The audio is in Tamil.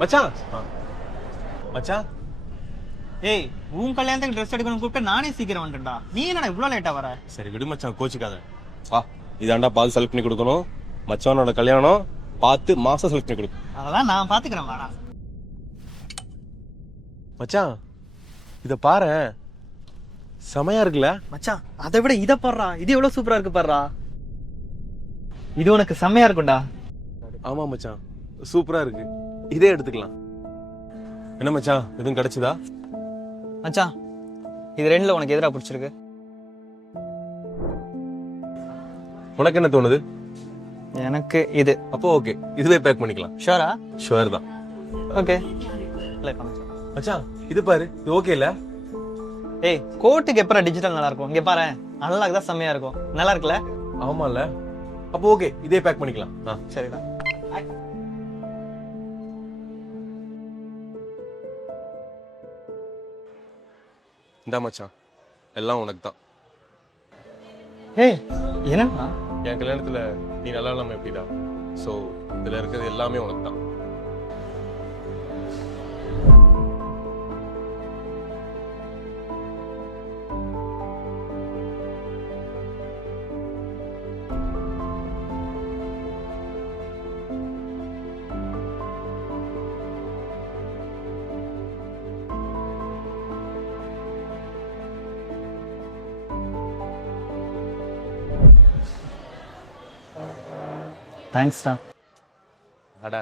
மச்சான் மச்சான் ஏய் உன் கல்யாணத்துக்கு ட்ரெஸ் எடுக்கணும் கூப்பிட்டு நானே சீக்கிரம் வந்துட்டா. நீ என்னடா இவ்வளவு லேட்டா வர? சரி விடு மச்சான், கோச்சிக்காத. வா, இதாண்டா பார்த்து செலக்ட் பண்ணி கொடுக்கணும். மச்சானோட கல்யாணம் பார்த்து மாசம் செலக்ட் பண்ணி கொடுக்கும். அதெல்லாம் நான் பாத்துக்கிறேன் வாடா. மச்சான் இத பாரு, செமையா இருக்குல்ல மச்சான்? அதை விட இத பாடுறா, இது எவ்வளவு சூப்பரா இருக்கு பாடுறா. இது உனக்கு செம்மையா இருக்கும்டா. ஆமா மச்சான், சூப்பரா இருக்கு. இதே எடுத்துக்கலாம். என்ன மச்சான், எதுவும் கிடைச்சதா? மச்சான் இது ரெண்டுல உனக்கு எதிரா பிடிச்சிருக்கு? உனக்கு என்ன தோணுது? எனக்கு இது. அப்போ ஓகே, இதுவே பேக் பண்ணிக்கலாம். ஷூரா? ஷுவர் தான். ஓகே. மச்சான் இது பாரு, இது ஓகே இல்ல? ஏய் கோட்டுக்கு எப்பற டிஜிட்டல் நல்லா இருக்கும்? இங்க பாரு, நல்லா தான் செம்மையா இருக்கும். நல்லா இருக்குல்ல? ஆமால. அப்போ ஓகே, இதே பேக் பண்ணிக்கலாம். சரிடா. இந்தா மச்சான், எல்லாம் உனக்கு தான். ஏய் என்னன்னா என் கல்யாணத்துல நீ நல்லா இல்லாம எப்படிடா? சோ இதுல இருக்கிறது எல்லாமே உனக்கு தான். தேங்க்ஸ்டா. அடா